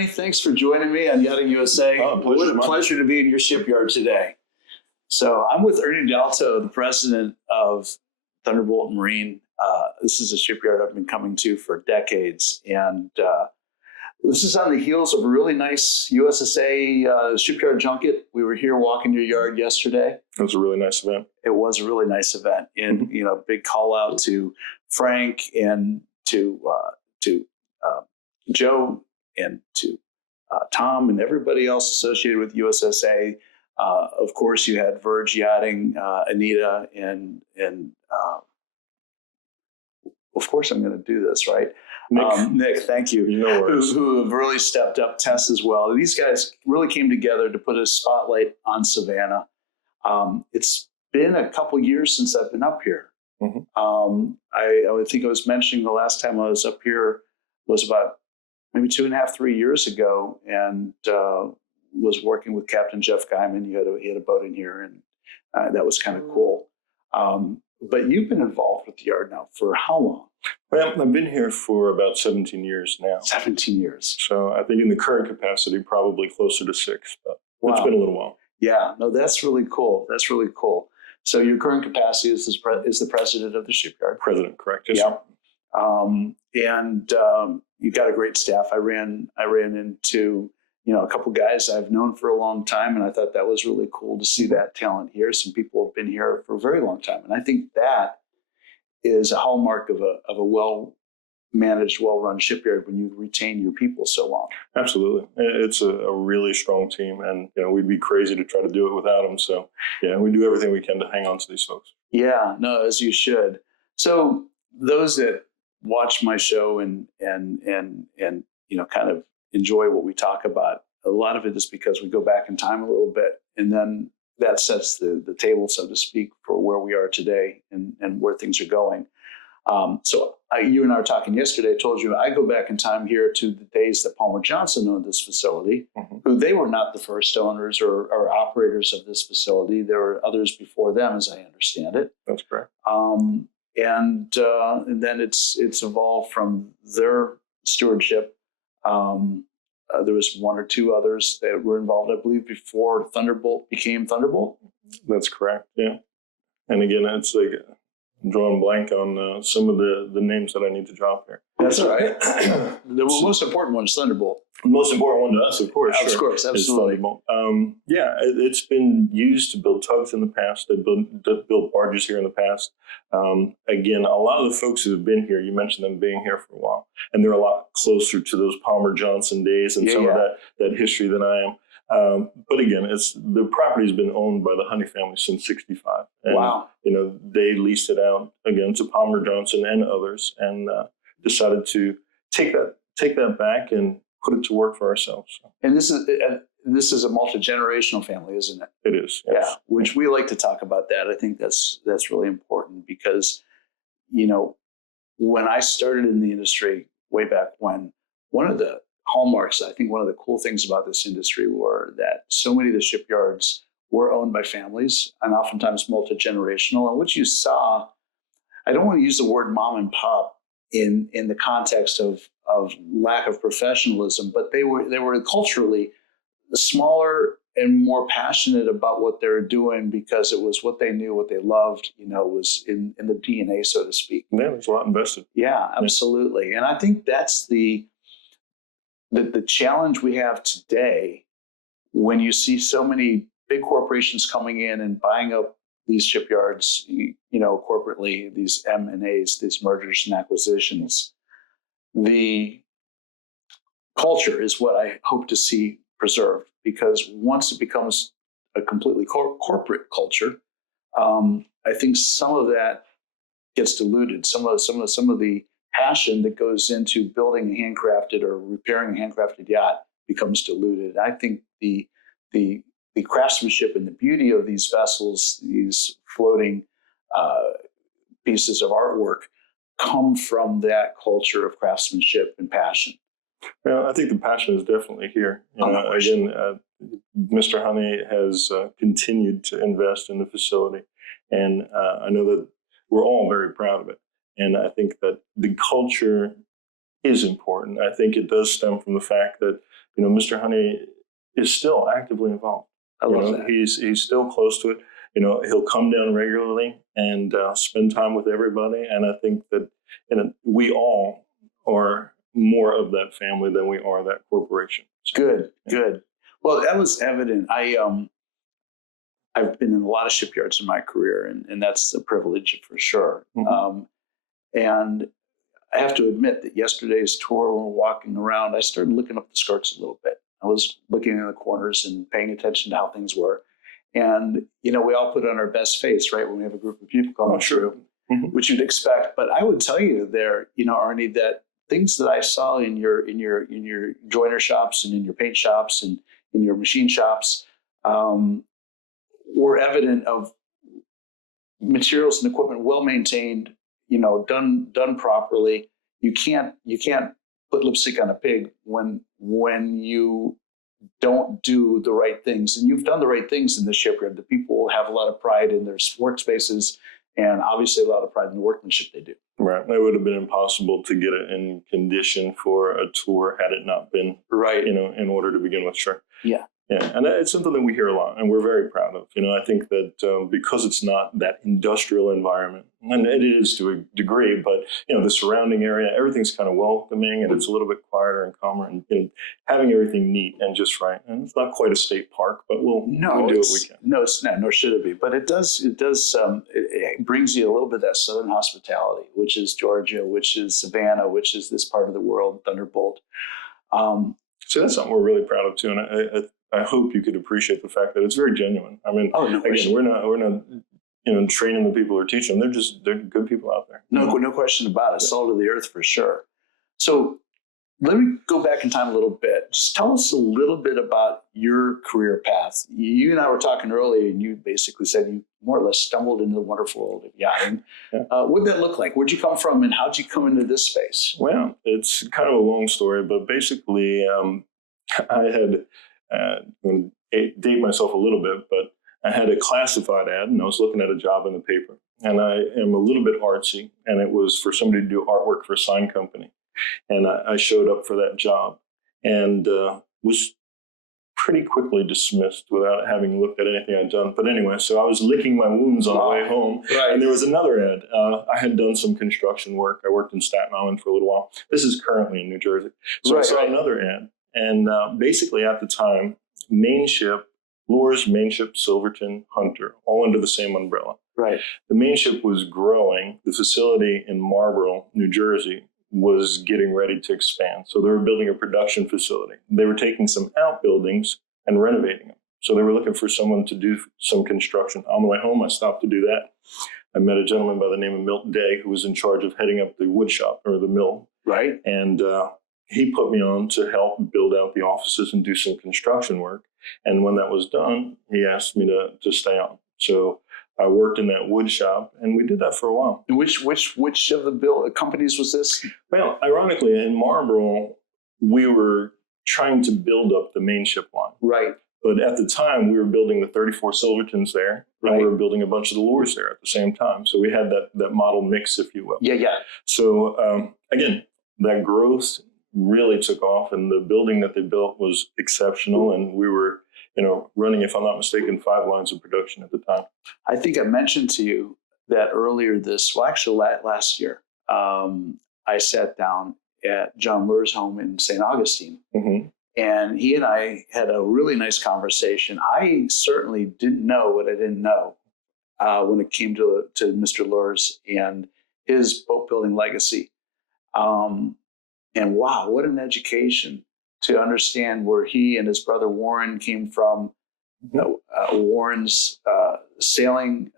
Ernie. Thanks for joining me on Yachting USA. What a pleasure to be in your shipyard today. So I'm with Ernest D'Alto, the president of Thunderbolt Marine. This is a shipyard I've been coming to for decades. And this is on the heels of a really nice USSA shipyard junket. We were here walking your yard yesterday. It was a really nice event. It was a really nice event. And, big call out to Frank and to Joe and to Tom and everybody else associated with USSA. Of course, you had Verge Yachting, Anita, and of course, I'm going to do this, right? Nick, thank you. No worries. Who have really stepped up. Tess as well. These guys really came together to put a spotlight on Savannah. It's been a couple years since I've been up here. Mm-hmm. I think I was mentioning the last time I was up here was about maybe 2.5, 3 years ago, and was working with Captain Jeff Guyman. He had a boat in here, and that was kind of cool. But you've been involved with the yard now for how long? Well, I've been here for about 17 years now. 17 years. So I think in the current capacity, probably closer to 6, but It's been a little while. Yeah, no, that's really cool. That's really cool. So your current capacity is the president of the shipyard. President, correct? Yes, yeah. And you've got a great staff. I ran into a couple guys I've known for a long time, and I thought that was really cool to see that talent here. Some people have been here for a very long time, and I think that is a hallmark of a well-managed, well-run shipyard when you retain your people so long. Absolutely. It's a really strong team, and we'd be crazy to try to do it without them. So yeah, we do everything we can to hang on to these folks. Yeah, no, as you should. So those that watch my show and kind of enjoy what we talk about, a lot of it is because we go back in time a little bit, and then that sets the table, so to speak, for where we are today and where things are going. So you and I were talking yesterday. I told you I go back in time here to the days that Palmer Johnson owned this facility, mm-hmm. who they were not the first owners or operators of this facility. There were others before them, as I understand it. That's correct. And then it's evolved from their stewardship. There was one or two others that were involved, I believe, before Thunderbolt became Thunderbolt. That's correct. Yeah. And again, it's like I'm drawing blank on some of the names that I need to drop here. That's all right. The most important one is Thunderbolt. The most important one to us, of course. Of course, absolutely. Yeah, it's been used to build tugs in the past. They built barges here in the past. Again, a lot of the folks who have been here, you mentioned them being here for a while, and they're a lot closer to those Palmer Johnson days and of that history than I am. But again, the property's been owned by the Honey family since '65. And, wow. They leased it out again to Palmer Johnson and others, and decided to take that back and put it to work for ourselves. And this is a multi-generational family, isn't it? It is. Yes. Yeah, which we like to talk about that. I think that's really important because, when I started in the industry way back when, one of the hallmarks, I think one of the cool things about this industry were that so many of the shipyards were owned by families and oftentimes multi-generational. And what you saw, I don't want to use the word mom and pop in the context of lack of professionalism, but they were culturally smaller and more passionate about what they were doing because it was what they knew, what they loved, was in the DNA, so to speak. Yeah, there's a lot invested. Yeah, absolutely. And I think that's the challenge we have today when you see so many big corporations coming in and buying up these shipyards, corporately, these M&As, these mergers and acquisitions. The culture is what I hope to see preserved, because once it becomes a completely corporate culture, I think some of that gets diluted. Some of the passion that goes into building a handcrafted or repairing a handcrafted yacht becomes diluted. I think the craftsmanship and the beauty of these vessels, these floating pieces of artwork, come from that culture of craftsmanship and passion. Well, I think the passion is definitely here. Again, Mr. Honey has continued to invest in the facility, and I know that we're all very proud of it. And I think that the culture is important. I think it does stem from the fact that, Mr. Honey is still actively involved. I love that. He's still close to it. He'll come down regularly and spend time with everybody. And I think that we all are more of that family than we are that corporation. So, Good. Well, that was evident. I've been in a lot of shipyards in my career, and that's a privilege for sure. Mm-hmm. And I have to admit that yesterday's tour, when we're walking around, I started looking up the skirts a little bit. I was looking in the corners and paying attention to how things were. And, we all put on our best face, right, when we have a group of people coming through, mm-hmm. which you'd expect. But I would tell you there, Ernie, that things that I saw in your joiner shops and in your paint shops and in your machine shops were evident of materials and equipment well maintained, done properly. You can't put lipstick on a pig when you don't do the right things. And you've done the right things in the shipyard. The people have a lot of pride in their workspaces and obviously a lot of pride in the workmanship they do. Right. It would have been impossible to get it in condition for a tour had it not been right. In order to begin with. Sure. Yeah. Yeah, and it's something that we hear a lot, and we're very proud of. I think that because it's not that industrial environment, and it is to a degree, but the surrounding area, everyth's kind of welcoming, and it's a little bit quieter and calmer, and having everything neat and just right. And it's not quite a state park, but we'll do what we can. No, it's not, nor should it be. But it does. It brings you a little bit of that Southern hospitality, which is Georgia, which is Savannah, which is this part of the world, Thunderbolt. So that's something we're really proud of too, and I hope you could appreciate the fact that it's very genuine. I mean, again, we're not training the people or teaching them. They're good people out there. No question about it. Salt of the earth for sure. So let me go back in time a little bit. Just tell us a little bit about your career path. You and I were talking earlier, and you basically said you more or less stumbled into the wonderful world of yachting. Yeah. What did that look like? Where'd you come from, and how'd you come into this space? Well, it's kind of a long story, but basically, I had. I'm going to date myself a little bit, but I had a classified ad, and I was looking at a job in the paper. And I am a little bit artsy, and it was for somebody to do artwork for a sign company. And I showed up for that job and was pretty quickly dismissed without having looked at anything I'd done. But anyway, so I was licking my wounds on the way home. Right. And there was another ad. I had done some construction work. I worked in Staten Island for a little while. This is currently in New Jersey. So I saw another ad. And basically at the time, Lures, Mainship, Silverton, Hunter, all under the same umbrella. Right. The Mainship was growing. The facility in Marlborough, New Jersey, was getting ready to expand. So they were building a production facility. They were taking some outbuildings and renovating them. So they were looking for someone to do some construction. On the way home, I stopped to do that. I met a gentleman by the name of Milt Day, who was in charge of heading up the wood shop or the mill. Right. And he put me on to help build out the offices and do some construction work. And when that was done, he asked me to stay on. So I worked in that wood shop, and we did that for a while. And which of the companies was this? Well, ironically, in Marlborough, we were trying to build up the Mainship line. Right. But at the time, we were building the 34 Silvertons there, and we were building a bunch of the Lures there at the same time. So we had that model mix, if you will. Yeah. So again, that growth really took off, and the building that they built was exceptional, and we were running, if I'm not mistaken, 5 lines of production at the time. I think I mentioned to you that earlier last year, I sat down at John Lure's home in St. Augustine, mm-hmm. and he and I had a really nice conversation. I certainly didn't know what I didn't know when it came to Mr. Lure's and his boat building legacy. And wow, what an education to understand where he and his brother Warren came from, Warren's sailing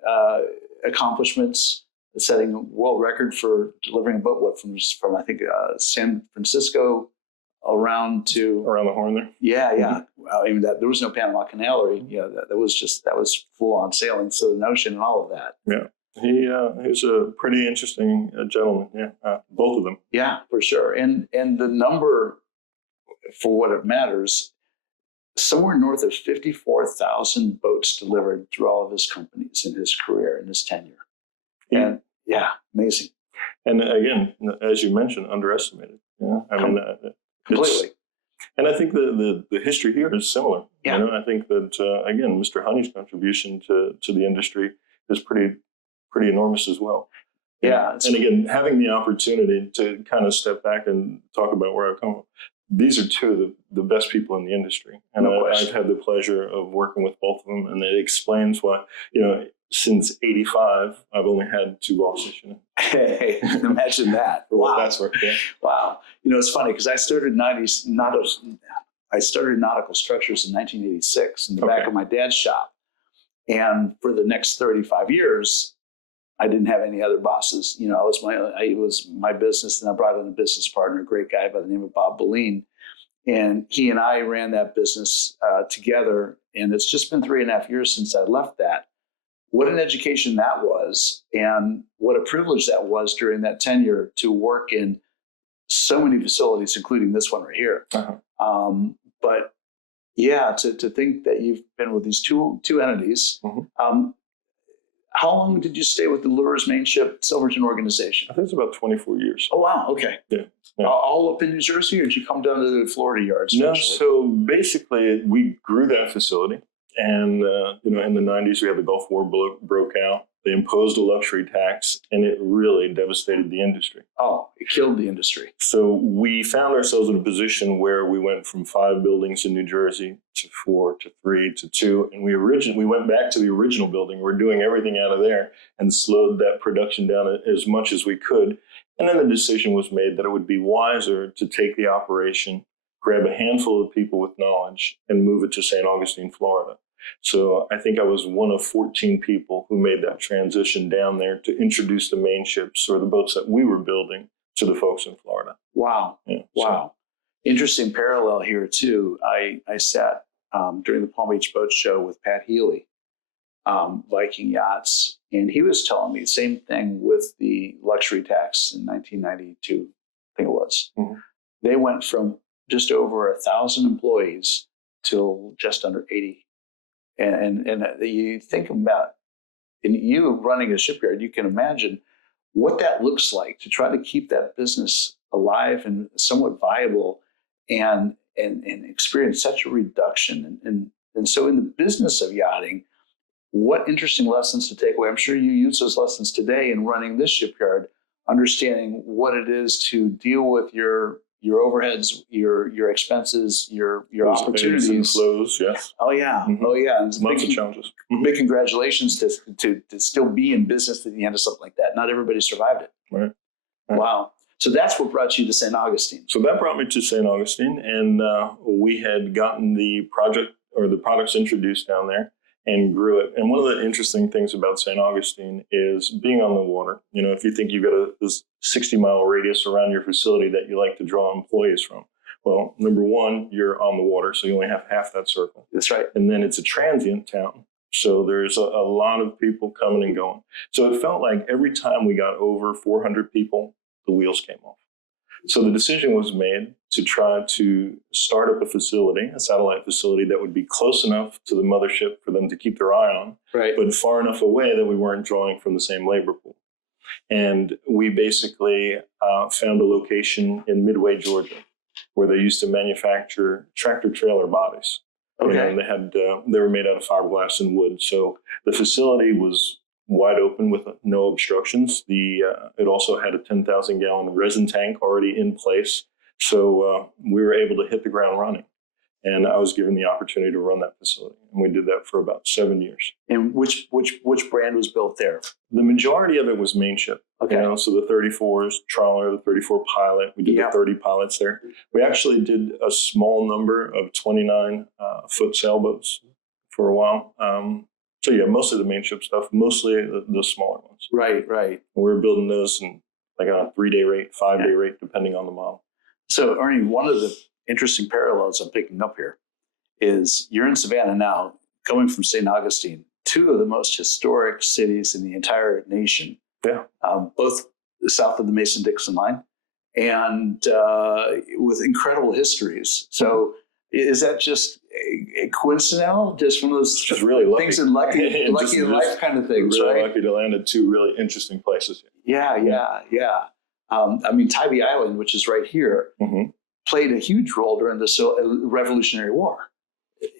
accomplishments, setting a world record for delivering a boat from I think San Francisco around the Horn there. Yeah. Mm-hmm. I mean, there was no Panama Canal, or that was full on sailing the Southern Ocean and all of that. Yeah. He was a pretty interesting gentleman. Yeah, both of them. Yeah, for sure. And the number, for what it matters, somewhere north of 54,000 boats delivered through all of his companies in his career, in his tenure. Yeah. And yeah, amazing. And again, as you mentioned, underestimated. Yeah, I mean, Completely. and I think the history here is similar. Yeah. You know, I think that again, Mr. Honey's contribution to the industry is pretty enormous as well. Yeah. And again, having the opportunity to kind of step back and talk about where I've come from, these are two of the best people in the industry. And I've had the pleasure of working with both of them. And it explains why, you know, since 85, I've only had two bosses. You know? Hey, imagine that. Well, Wow. that's where, yeah. Wow. You know, it's funny because I started nautical structures in 1986 in the back of my dad's shop. And for the next 35 years, I didn't have any other bosses. You know, it was my business, and I brought in a business partner, a great guy by the name of Bob Boleen. And he and I ran that business together. And it's just been 3.5 years since I left that. What an education that was, and what a privilege that was during that tenure to work in so many facilities, including this one right here. Uh-huh. But yeah, to think that you've been with these two entities. Mm-hmm. How long did you stay with the Lures Mainship Silverton organization? I think it's about 24 years. Oh, wow. Okay. Yeah. Yeah. All up in New Jersey, or did you come down to the Florida yards? No, so basically we grew that facility. And, you know, in the 90s, we had the Gulf War broke out. They imposed a luxury tax, and it really devastated the industry. Oh, it killed the industry. So we found ourselves in a position where we went from 5 buildings in New Jersey to 4 to 3 to 2. And we went back to the original building. We're doing everything out of there and slowed that production down as much as we could. And then the decision was made that it would be wiser to take the operation, grab a handful of people with knowledge, and move it to St. Augustine, Florida. So I think I was one of 14 people who made that transition down there to introduce the main ships or the boats that we were building to the folks in Florida. Wow. Yeah, wow. So. Interesting parallel here, too. I sat during the Palm Beach Boat Show with Pat Healy, Viking Yachts, and he was telling me the same thing with the luxury tax in 1992, I think it was. Mm-hmm. They went from just over 1,000 employees till just under 80. And you think about, and you running a shipyard, you can imagine what that looks like to try to keep that business alive and somewhat viable, and experience such a reduction. And so in the business of yachting, what interesting lessons to take away. I'm sure you use those lessons today in running this shipyard, understanding what it is to deal with your overheads, your expenses, your opportunities, and flows. Yes. Oh yeah. Mm-hmm. Oh yeah. And lots of challenges. Big congratulations to still be in business at the end of something like that. Not everybody survived it. Right. Wow. So that's what brought you to St. Augustine. So that brought me to St. Augustine, and we had gotten the products introduced down there and grew it. And one of the interesting things about St. Augustine is being on the water. You know, if you think you've got this 60-mile radius around your facility that you like to draw employees from, well, number one, you're on the water, so you only have half that circle. That's right. And then it's a transient town. So there's a lot of people coming and going. So it felt like every time we got over 400 people, the wheels came off. So the decision was made to try to start up a facility, a satellite facility that would be close enough to the mothership for them to keep their eye on, right, but far enough away that we weren't drawing from the same labor pool. And we basically found a location in Midway, Georgia, where they used to manufacture tractor trailer bodies. Okay. And they were made out of fiberglass and wood. So the facility was wide open with no obstructions. It also had a 10,000-gallon resin tank already in place. So we were able to hit the ground running. And I was given the opportunity to run that facility. And we did that for about 7 years. And which brand was built there? The majority of it was mainship. Okay. You know, so the 34s, trawler, the 34 pilot. We did the 30 pilots there. We actually did a small number of 29-foot sailboats for a while. So yeah, mostly the mainship stuff, mostly the smaller ones. Right. And we were building those in like on a 3-day rate, 5-day rate, depending on the model. So Ernie, one of the interesting parallels I'm picking up here is you're in Savannah now, coming from St. Augustine, two of the most historic cities in the entire nation. Yeah. Both south of the Mason-Dixon line and with incredible histories. So is that just coincidental? Just one of those just really lucky. Things in lucky in life kind of things, really right? lucky to land at two really interesting places. Yeah. I mean, Tybee Island, which is right here, played a huge role during the Revolutionary War,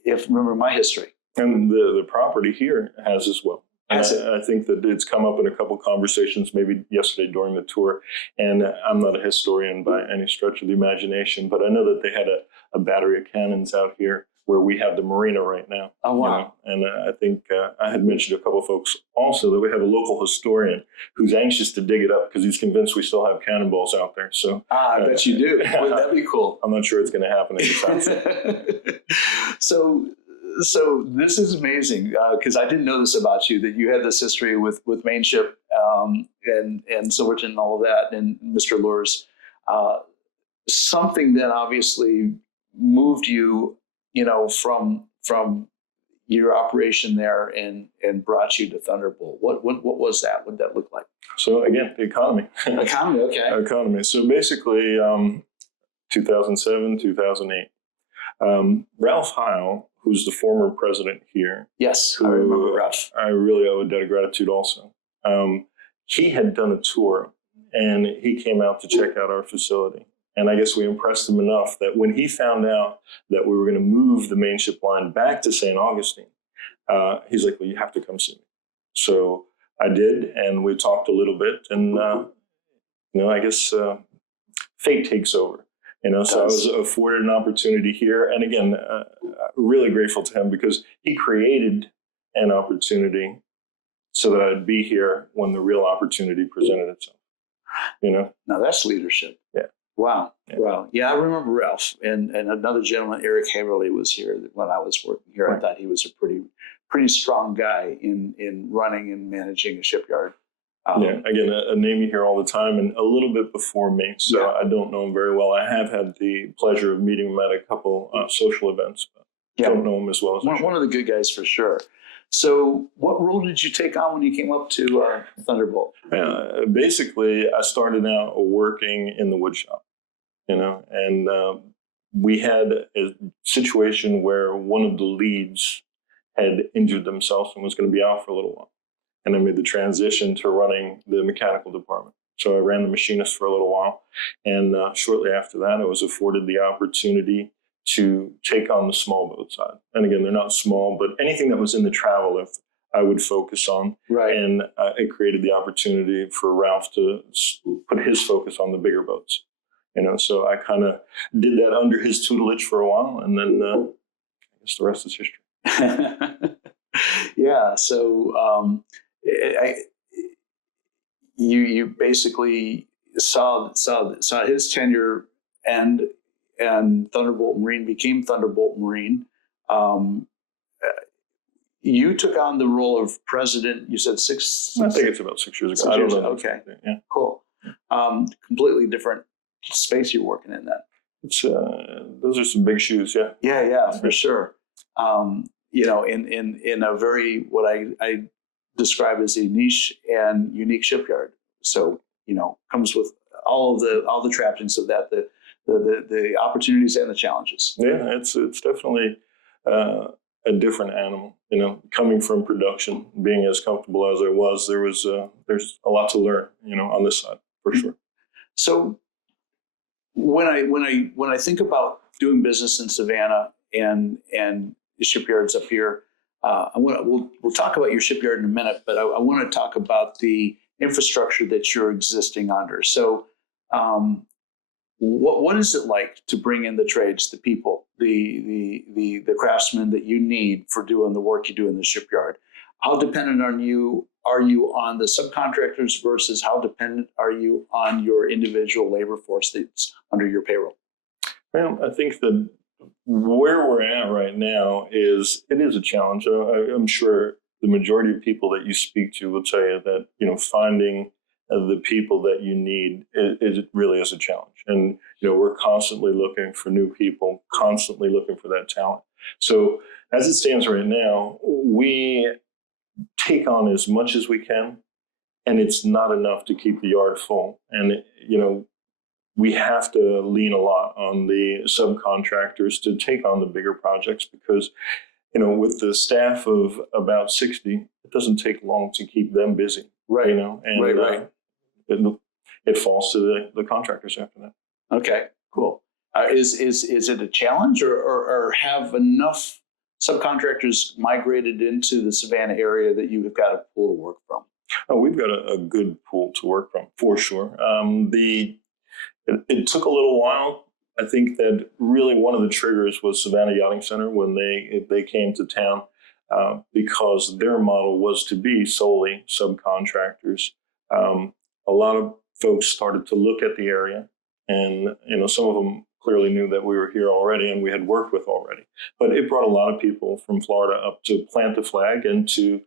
if remember my history. And the property here has as well. And I think that it's come up in a couple conversations, maybe yesterday during the tour. And I'm not a historian by any stretch of the imagination, but I know that they had a battery of cannons out here where we have the marina right now. Oh, wow. You know? And I think I had mentioned a couple of folks also that we have a local historian who's anxious to dig it up because he's convinced we still have cannonballs out there. So I bet you do. Wouldn't that be cool? I'm not sure it's going to happen anytime soon. So this is amazing because I didn't know this about you, that you had this history with Mainship and Silverton and all of that, and Mr. Lures. Something that obviously moved you, from your operation there and brought you to Thunderbolt. What was that? What did that look like? So again, the economy. Economy, okay. Economy. So basically, 2007, 2008, Ralph Heil, who's the former president here. Yes, I remember Ralph. I really owe a debt of gratitude also. He had done a tour and he came out to check out our facility. And I guess we impressed him enough that when he found out that we were going to move the Mainship line back to St. Augustine, he's like, well, you have to come see me. So I did, and we talked a little bit, and, I guess fate takes over. So I was afforded an opportunity here. And again, really grateful to him because he created an opportunity so that I'd be here when the real opportunity presented itself. Now that's leadership. Yeah. Wow. Yeah. Wow. Yeah, I remember Ralph and another gentleman, Eric Haverly, was here when I was working here. Right. I thought he was a pretty strong guy in running and managing a shipyard. Again, a name you hear all the time and a little bit before me, so I don't know him very well. I have had the pleasure of meeting him at a couple social events, but don't know him as well as I should. One of the good guys for sure. So what role did you take on when you came up to Thunderbolt? Basically, I started out working in the wood shop, and we had a situation where one of the leads had injured themselves and was going to be out for a little while. And I made the transition to running the mechanical department. So I ran the machinist for a little while. And shortly after that, I was afforded the opportunity to take on the small boat side. And again, they're not small, but anything that was in the travel lift, I would focus on. Right. And it created the opportunity for Ralph to put his focus on the bigger boats. So I kind of did that under his tutelage for a while. And then I guess the rest is history. Yeah. So you basically saw his tenure and Thunderbolt Marine became Thunderbolt Marine. You took on the role of president. You said I think it's about 6 years ago. I don't know. Okay. Yeah. Cool. Completely different space you're working in then. It's those are some big shoes. Yeah. Yeah, for sure. In a very, what I describe as a niche and unique shipyard. So, comes with all the trappings of that, the opportunities and the challenges. Yeah, it's definitely a different animal. Coming from production, being as comfortable as I was, there's a lot to learn. On this side for sure. So, when I think about doing business in Savannah and the shipyards up here, we'll talk about your shipyard in a minute, but I want to talk about the infrastructure that you're existing under. So, what is it like to bring in the trades, the people, the craftsmen that you need for doing the work you do in the shipyard? How dependent are you on the subcontractors versus how dependent are you on your individual labor force that's under your payroll? Well, I think that where we're at right now is a challenge. I'm sure the majority of people that you speak to will tell you that finding the people that you need it really is a challenge, and we're constantly looking for new people, constantly looking for that talent. So as it stands right now, we take on as much as we can, and it's not enough to keep the yard full. And we have to lean a lot on the subcontractors to take on the bigger projects because, with the staff of about 60, it doesn't take long to keep them busy. Right. And right. it falls to the contractors after that. Okay, cool. Is it a challenge, or have enough subcontractors migrated into the Savannah area that you have got a pool to work from? Oh, we've got a good pool to work from, for sure. It took a little while. I think that really one of the triggers was Savannah Yachting Center when they came to town, because their model was to be solely subcontractors. A lot of folks started to look at the area, and some of them clearly knew that we were here already and we had worked with already. But it brought a lot of people from Florida up to plant the flag and to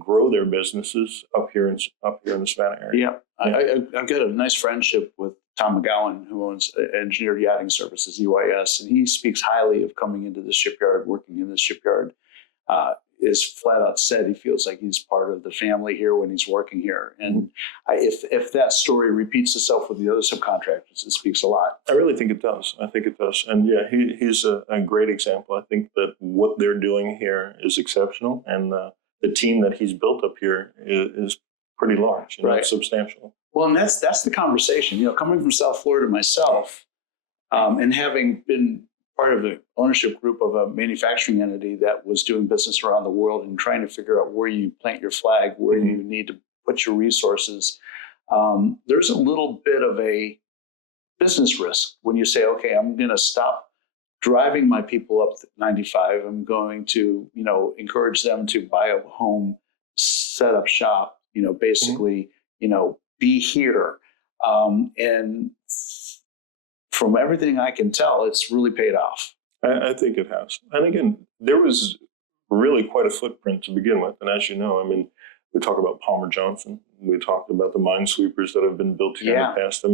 grow their businesses up here in the Savannah area. Yeah, I've got a nice friendship with Tom McGowan, who owns Engineered Yachting Services, EYS, and he speaks highly of coming into the shipyard, working in the shipyard. Is flat out said he feels like he's part of the family here when he's working here. And if that story repeats itself with the other subcontractors, it speaks a lot. I really think it does. I think it does. And yeah, he's a great example. I think that what they're doing here is exceptional. And the team that he's built up here is pretty large, right. Substantial. Well, and that's the conversation. Coming from South Florida myself, and having been part of the ownership group of a manufacturing entity that was doing business around the world and trying to figure out where you plant your flag, where you need to put your resources. There's a little bit of a business risk when you say, okay, I'm going to stop driving my people up 95. I'm going to, encourage them to buy a home, set up shop, basically, be here. And from everything I can tell, it's really paid off. I think it has. And again, there was really quite a footprint to begin with. And as you know, we talk about Palmer Johnson. We talked about the minesweepers that have been built here in the past.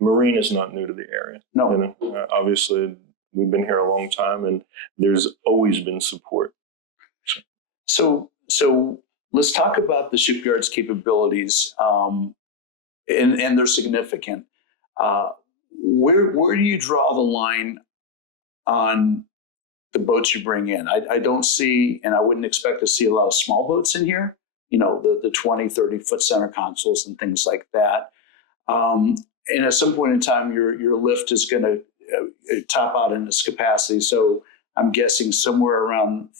Marine is not new to the area. No. Obviously, we've been here a long time, and there's always been support. So let's talk about the shipyard's capabilities, and they're significant. Where do you draw the line on the boats you bring in? I don't see, and I wouldn't expect to see a lot of small boats in here, the 20, 30 foot center consoles and things like that. And at some point in time, your lift is going to top out in its capacity. So I'm guessing somewhere around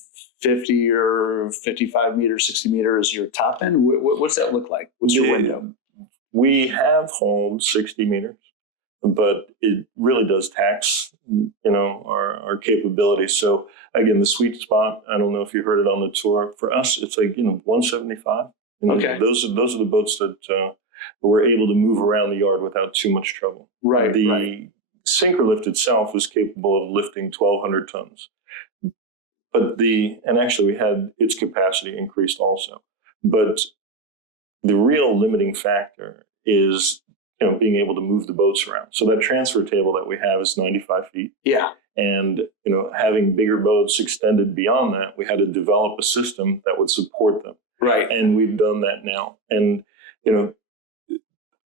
50 or 55 meters, 60 meters is your top end. What's that look like? What's your window? We have hauled 60 meters, but it really does tax, our capabilities. So again, the sweet spot, I don't know if you heard it on the tour, for us, it's like, 175. Okay. Those are the boats that we're able to move around the yard without too much trouble. Right. The sinker lift itself is capable of lifting 1,200 tons. And actually we had its capacity increased also. But the real limiting factor is, being able to move the boats around. So that transfer table that we have is 95 feet. Yeah. And, having bigger boats extended beyond that, we had to develop a system that would support them. Right. And we've done that now. And,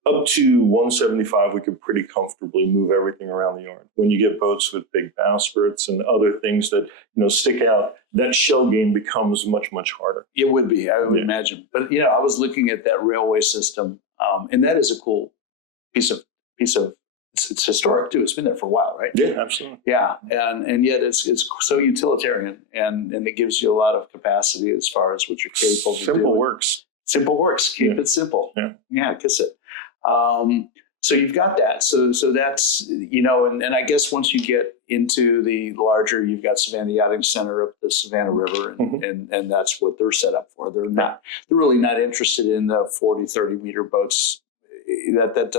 up to 175, we could pretty comfortably move everything around the yard. When you get boats with big bowsprits and other things that, stick out, that shell game becomes much, much harder. It would be, I would imagine. But, I was looking at that railway system, and that is a cool piece of it's historic too. It's been there for a while, right? Yeah, absolutely. Yeah, and yet it's so utilitarian, and it gives you a lot of capacity as far as what you're capable of doing. Simple works. Simple works. Keep it simple. Yeah, kiss it. So you've got that. So that's, and I guess once you get into the larger, you've got Savannah Yachting Center up the Savannah River, and that's what they're set up for. They're really not interested in the 40, 30 meter boats. That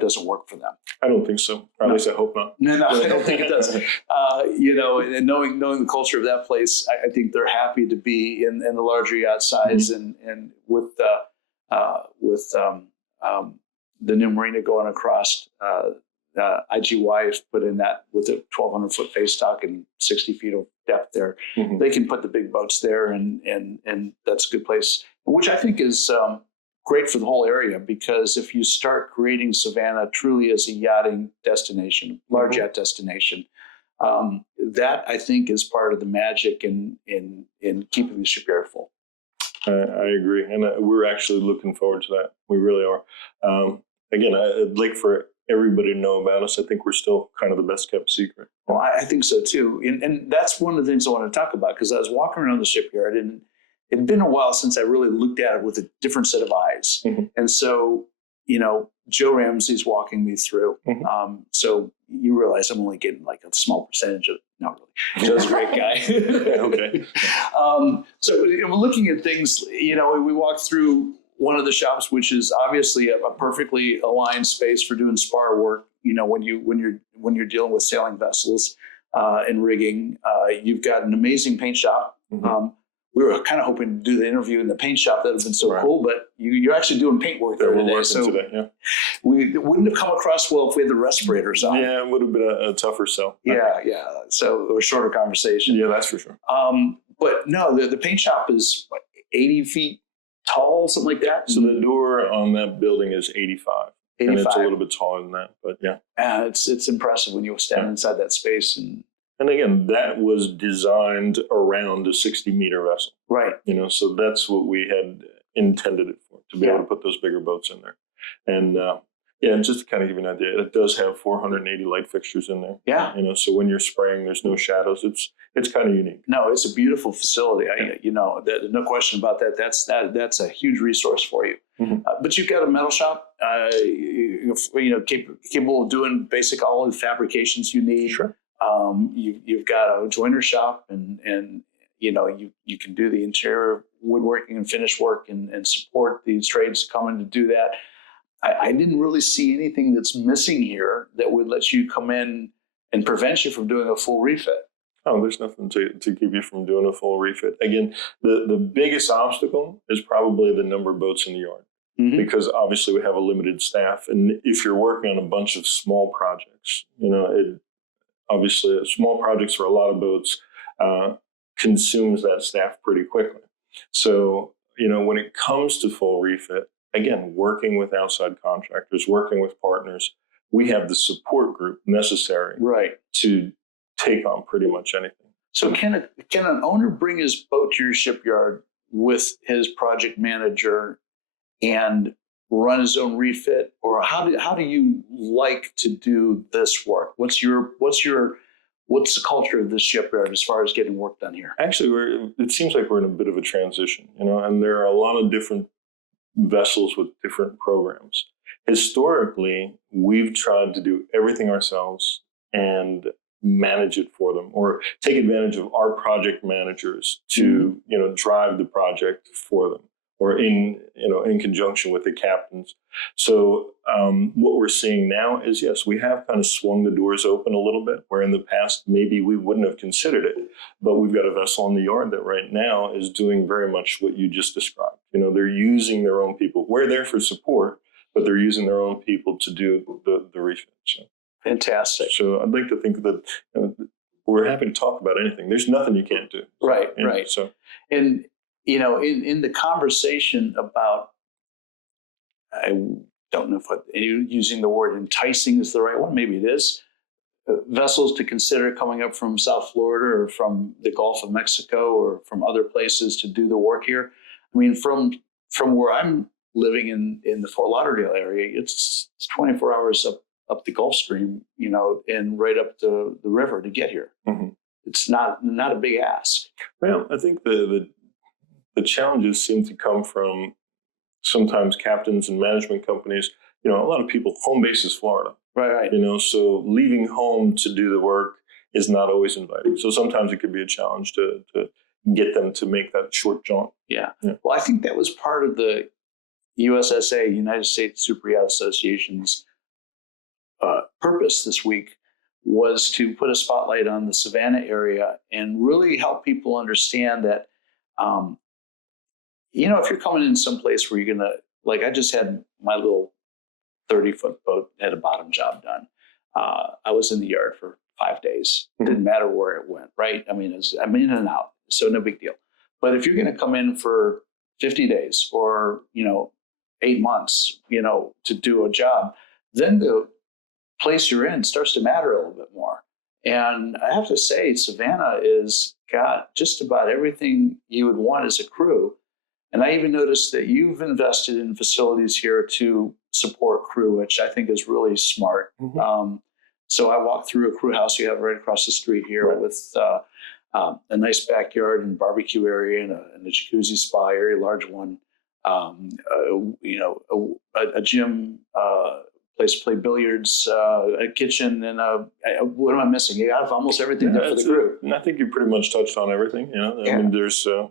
doesn't work for them. I don't think so. Or at least I hope not. No, I don't think it does. And knowing the culture of that place, I think they're happy to be in the larger yacht size, and with the new marina going across, IGY has put in that with a 1,200 foot face stock and 60 feet of depth there. They can put the big boats there, and that's a good place, which I think is great for the whole area, because if you start creating Savannah truly as a yachting destination, large yacht destination, that I think is part of the magic in keeping the shipyard full. I agree, and we're actually looking forward to that. We really are. again, I'd like for everybody to know about us. I think we're still kind of the best kept secret. Well, I think so too. And that's one of the things I want to talk about, because I was walking around the shipyard and it'd been a while since I really looked at it with a different set of eyes. Mm-hmm. And so, Joe Ramsey's walking me through. Mm-hmm. So you realize I'm only getting like a small percentage of, not really. Joe's a great guy. Okay. So we're looking at things, we walked through one of the shops, which is obviously a perfectly aligned space for doing spar work. When you're dealing with sailing vessels and rigging, you've got an amazing paint shop. Mm-hmm. We were kind of hoping to do the interview in the paint shop. That would have been so cool, but you're actually doing paint work there today. So we wouldn't have come across well if we had the respirators on. Yeah, it would have been a tougher sell. Yeah. So it was a shorter conversation. Yeah, that's for sure. But no, the paint shop is 80 feet tall, something like that. So the door on that building is 85. 85. And it's a little bit taller than that, but yeah. It's impressive when you stand inside that space. And again, that was designed around a 60-meter vessel. Right. So that's what we had intended it for, to be able to put those bigger boats in there. And and just to kind of give you an idea, it does have 480 light fixtures in there. Yeah. So when you're spraying, there's no shadows. It's kind of unique. No, it's a beautiful facility. No question about that. That's a huge resource for you. Mm-hmm. But you've got a metal shop, capable of doing basic all the fabrications you need. Sure. You've got a joiner shop, and you can do the interior woodworking and finish work and support these trades coming to do that. I didn't really see anything that's missing here that would let you come in and prevent you from doing a full refit. Oh, there's nothing to keep you from doing a full refit. Again, the biggest obstacle is probably the number of boats in the yard. Mm-hmm. Because obviously we have a limited staff. And if you're working on a bunch of small projects, obviously small projects for a lot of boats consumes that staff pretty quickly. So, when it comes to full refit, again, working with outside contractors, working with partners, we have the support group necessary to take on pretty much anything. So can an owner bring his boat to your shipyard with his project manager and run his own refit, or how do you like to do this work? What's the culture of this shipyard as far as getting work done here? Actually, it seems like we're in a bit of a transition, and there are a lot of different vessels with different programs. Historically, we've tried to do everything ourselves and manage it for them, or take advantage of our project managers to, drive the project for them, or in conjunction with the captains. So what we're seeing now is, yes, we have kind of swung the doors open a little bit, where in the past maybe we wouldn't have considered it. But we've got a vessel in the yard that right now is doing very much what you just described. They're using their own people. We're there for support, but they're using their own people to do the refit. So. Fantastic. So I'd like to think that we're happy to talk about anything. There's nothing you can't do. Right. So, and in the conversation about, I don't know if using the word enticing is the right one. Maybe it is. Vessels to consider coming up from South Florida or from the Gulf of Mexico or from other places to do the work here. I mean, from where I'm living in the Fort Lauderdale area, it's 24 hours up the Gulf Stream, and right up the river to get here. Mm-hmm. It's not a big ask. Well, I think the challenges seem to come from sometimes captains and management companies. A lot of people, home base is Florida. Right. So leaving home to do the work is not always inviting. So sometimes it could be a challenge to get them to make that short jaunt. Yeah. Well, I think that was part of the USSA, United States Superyacht Association's purpose this week, was to put a spotlight on the Savannah area and really help people understand that, if you're coming in someplace where you're going to, like I just had my little 30-foot boat, had a bottom job done. I was in the yard for 5 days. It didn't matter where it went, right? I mean, I'm in and out, so no big deal. But if you're going to come in for 50 days or, 8 months, to do a job, then the place you're in starts to matter a little bit more. And I have to say, Savannah is got just about everything you would want as a crew. And I even noticed that you've invested in facilities here to support crew, which I think is really smart. So I walked through a crew house you have right across the street here with a nice backyard and barbecue area and a jacuzzi spa area, large one. You know, a gym, place to play billiards, a kitchen, and what am I missing? You have almost everything there for the crew. And I think you pretty much touched on everything. You know, I mean, there's a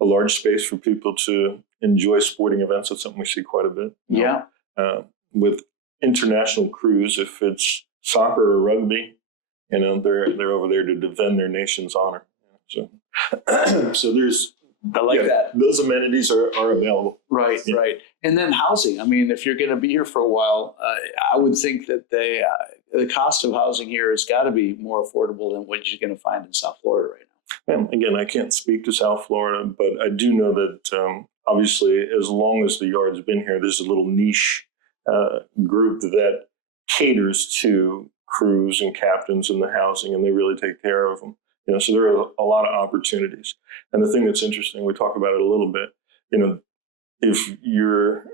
large space for people to enjoy sporting events. That's something we see quite a bit. With international crews, if it's soccer or rugby, you know, they're over there to defend their nation's honor. So, so there's. I like that. Those amenities are available. Right. And then housing. I mean, if you're going to be here for a while, I would think that the cost of housing here has got to be more affordable than what you're going to find in South Florida right now. And again, I can't speak to South Florida, but I do know that obviously, as long as the yard's been here, there's a little niche group that caters to crews and captains in the housing, and they really take care of them. You know, so there are a lot of opportunities. And the thing that's interesting, we talk about it a little bit, you know, if you're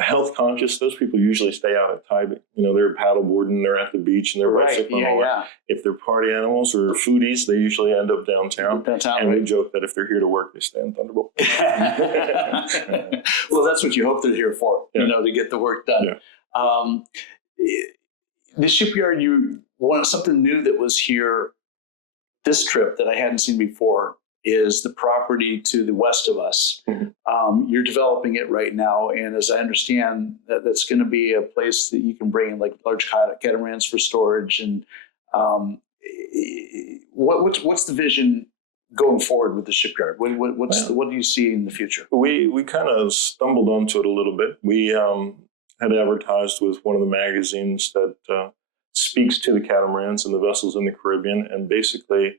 health conscious, those people usually stay out at Tybee. You know, they're paddleboarding, they're at the beach, and they're bicycling. If they're party animals or foodies, they usually end up downtown. And we joke that if they're here to work, they stay in Thunderbolt. Well, that's what you hope they're here for, you know, to get the work done. The shipyard, something new that was here this trip that I hadn't seen before is the property to the west of us. You're developing it right now, and as I understand, that's going to be a place that you can bring in like large catamarans for storage. And what's the vision going forward with the shipyard? What do you see in the future? We kind of stumbled onto it a little bit. We had advertised with one of the magazines that speaks to the catamarans and the vessels in the Caribbean. And basically,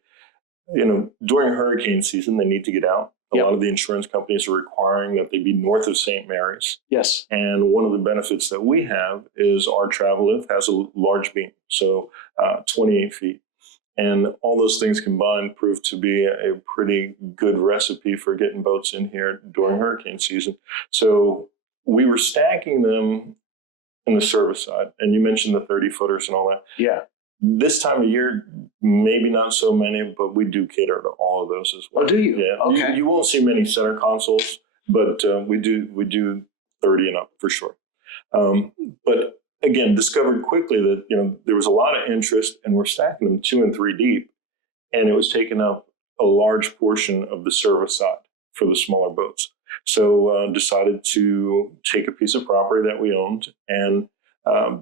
you know, during hurricane season, they need to get out. A lot of the insurance companies are requiring that they be north of St. Mary's. Yes. And one of the benefits that we have is our travel lift has a large beam, so 28 feet. And all those things combined prove to be a pretty good recipe for getting boats in here during hurricane season. So we were stacking them in the service side. And you mentioned the 30-footers and all that. Yeah. This time of year, maybe not so many, but we do cater to all of those as well. Oh, do you? Yeah. Okay. You won't see many center consoles, but we do 30 and up for sure. But again, discovered quickly that, you know, there was a lot of interest, and we're stacking them 2 and 3 deep, and it was taking up a large portion of the service side for the smaller boats. So decided to take a piece of property that we owned and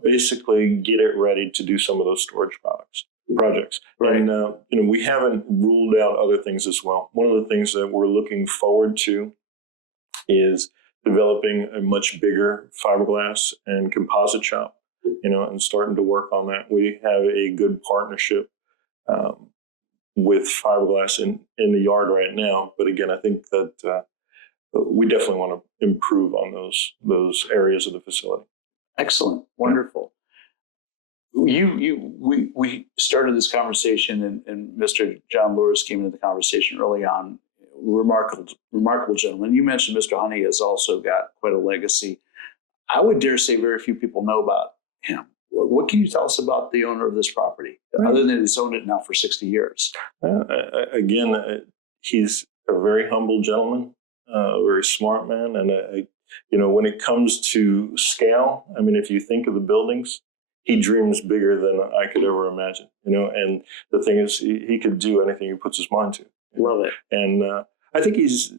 basically get it ready to do some of those storage projects. Right. And you know, we haven't ruled out other things as well. One of the things that we're looking forward to is developing a much bigger fiberglass and composite shop, you know, and starting to work on that. We have a good partnership with fiberglass in the yard right now. But again, I think that we definitely want to improve on those areas of the facility. Excellent. Wonderful. We started this conversation, and Mr. John Lewis came into the conversation early on. Remarkable gentleman. You mentioned Mr. Honey has also got quite a legacy. I would dare say very few people know about him. What can you tell us about the owner of this property, other than he's owned it now for 60 years? Again, he's a very humble gentleman, a very smart man, and you know, when it comes to scale, I mean, if you think of the buildings, he dreams bigger than I could ever imagine. You know, and the thing is, he could do anything he puts his mind to. Love it. And I think he's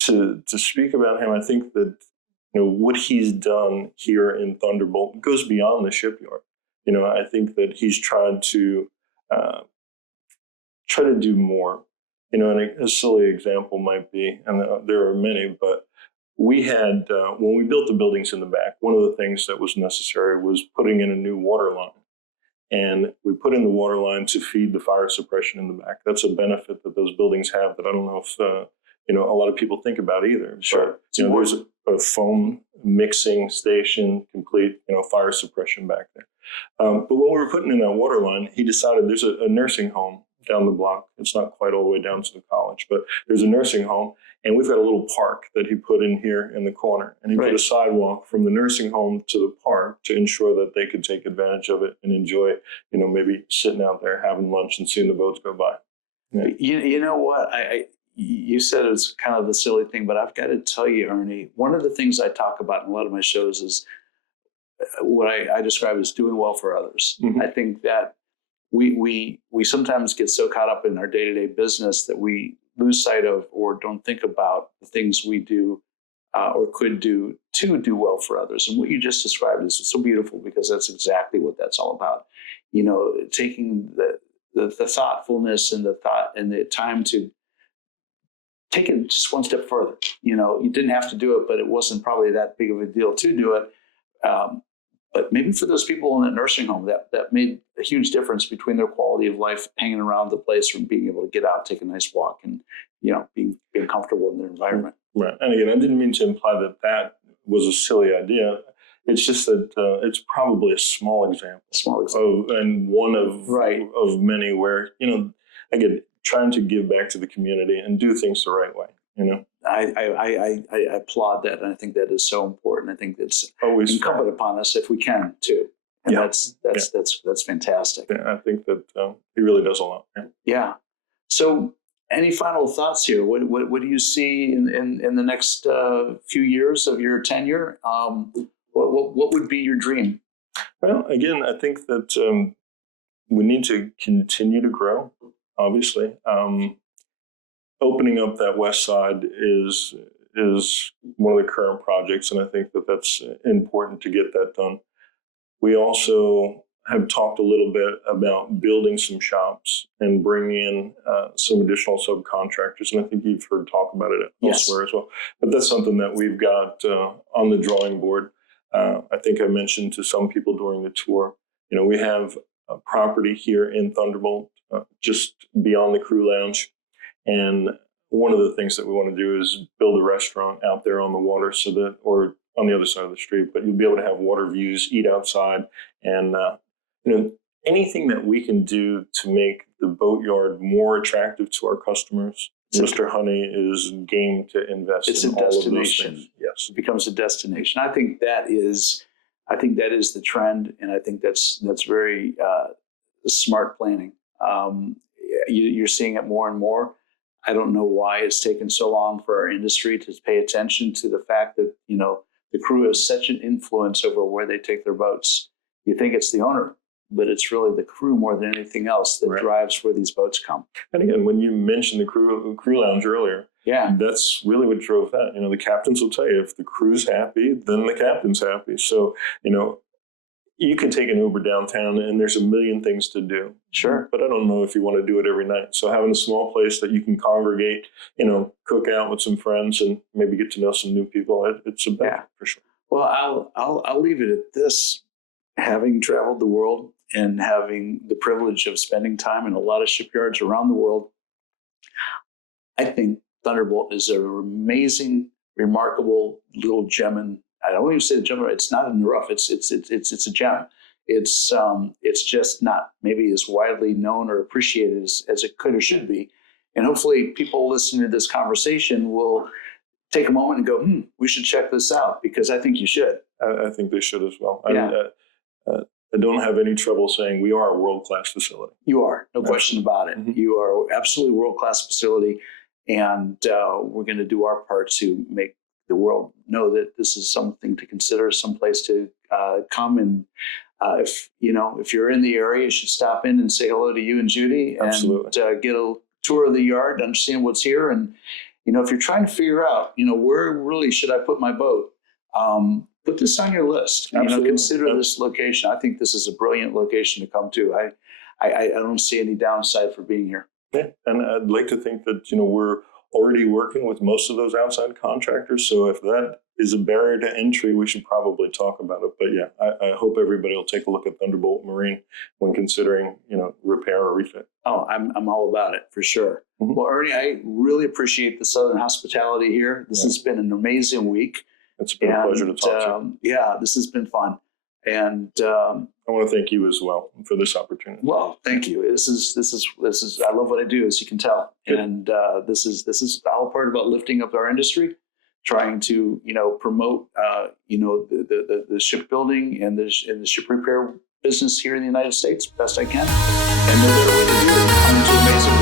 to speak about him. I think that, you know, what he's done here in Thunderbolt goes beyond the shipyard. You know, I think that he's tried to do more. You know, and a silly example might be, and there are many, but we had when we built the buildings in the back, one of the things that was necessary was putting in a new water line. And we put in the water line to feed the fire suppression in the back. That's a benefit that those buildings have that I don't know if you know, a lot of people think about either. Sure. But, you know, there's a foam mixing station, complete, you know, fire suppression back there. But when we were putting in that water line, he decided there's a nursing home down the block. It's not quite all the way down to the college, but there's a nursing home, and we've got a little park that he put in here in the corner, and he put a sidewalk from the nursing home to the park to ensure that they could take advantage of it and enjoy, maybe sitting out there having lunch and seeing the boats go by. Yeah. You know what? You said it's kind of a silly thing, but I've got to tell you, Ernie, one of the things I talk about in a lot of my shows is what I describe as doing well for others. Mm-hmm. I think that we sometimes get so caught up in our day-to-day business that we lose sight of or don't think about the things we do or could do to do well for others. And what you just described is so beautiful, because that's exactly what that's all about. Taking the thoughtfulness and the thought and the time to take it just one step further. You didn't have to do it, but it wasn't probably that big of a deal to do it. But maybe for those people in a nursing home, that made a huge difference between their quality of life hanging around the place from being able to get out, take a nice walk, and being comfortable in their environment. Right. And again, I didn't mean to imply that was a silly idea. It's just that it's probably a small example. And one of many where, again, trying to give back to the community and do things the right way. I applaud that, and I think that is so important. I think that's always incumbent upon us if we can too. And that's fantastic. Yeah, I think that he really does a lot. Yeah. So, any final thoughts here? What do you see in the next few years of your tenure? What would be your dream? Well, again, I think that we need to continue to grow. Obviously, opening up that west side is one of the current projects, and I think that that's important to get that done. We also have talked a little bit about building some shops and bringing in some additional subcontractors, and I think you've heard talk about it elsewhere as well. But that's something that we've got on the drawing board. I think I mentioned to some people during the tour, we have a property here in Thunderbolt, just beyond the crew lounge. And one of the things that we want to do is build a restaurant out there on the water, or on the other side of the street, but you'll be able to have water views, eat outside, and anything that we can do to make the boatyard more attractive to our customers. Mr. Honey is game to invest in all of those things. Yes, it becomes a destination. I think that is the trend, and I think that's very smart planning. You're seeing it more and more. I don't know why it's taken so long for our industry to pay attention to the fact that the crew has such an influence over where they take their boats. You think it's the owner, but it's really the crew more than anything else that drives where these boats come. And again, when you mentioned the crew lounge earlier, that's really what drove that. The captains will tell you, if the crew's happy, then the captain's happy. So, you can take an Uber downtown and there's a million things to do. Sure. But I don't know if you want to do it every night. So having a small place that you can congregate, cook out with some friends and maybe get to know some new people, it's a benefit for sure. Well, I'll leave it at this. Having traveled the world and having the privilege of spending time in a lot of shipyards around the world, I think Thunderbolt is an amazing, remarkable little gem. I don't even say the gem. It's not in the rough. It's a gem. It's just not maybe as widely known or appreciated as it could or should be. And hopefully, people listening to this conversation will take a moment and go, we should check this out, because I think you should. I think they should as well. I don't have any trouble saying we are a world-class facility. You are, no question about it. Mm-hmm. You are absolutely a world-class facility, and we're going to do our part to make the world know that this is something to consider, someplace to come. And if you're in the area, you should stop in and say hello to you and Judy, and get a tour of the yard, understand what's here. And if you're trying to figure out, where really should I put my boat, put this on your list. Consider this location. I think this is a brilliant location to come to. I don't see any downside for being here. Yeah, and I'd like to think that we're already working with most of those outside contractors. So if that is a barrier to entry, we should probably talk about it. But I hope everybody will take a look at Thunderbolt Marine when considering, repair or refit. Oh, I'm all about it for sure. Mm-hmm. Well, Ernie, I really appreciate the Southern hospitality here. This has been an amazing week. It's been a pleasure to talk to you. This has been fun. And I want to thank you as well for this opportunity. well, thank you. This is. I love what I do, as you can tell. Good. And this is all part about lifting up our industry, trying to promote the shipbuilding and the ship repair business here in the United States best I can. And no better way to do it than come to amazing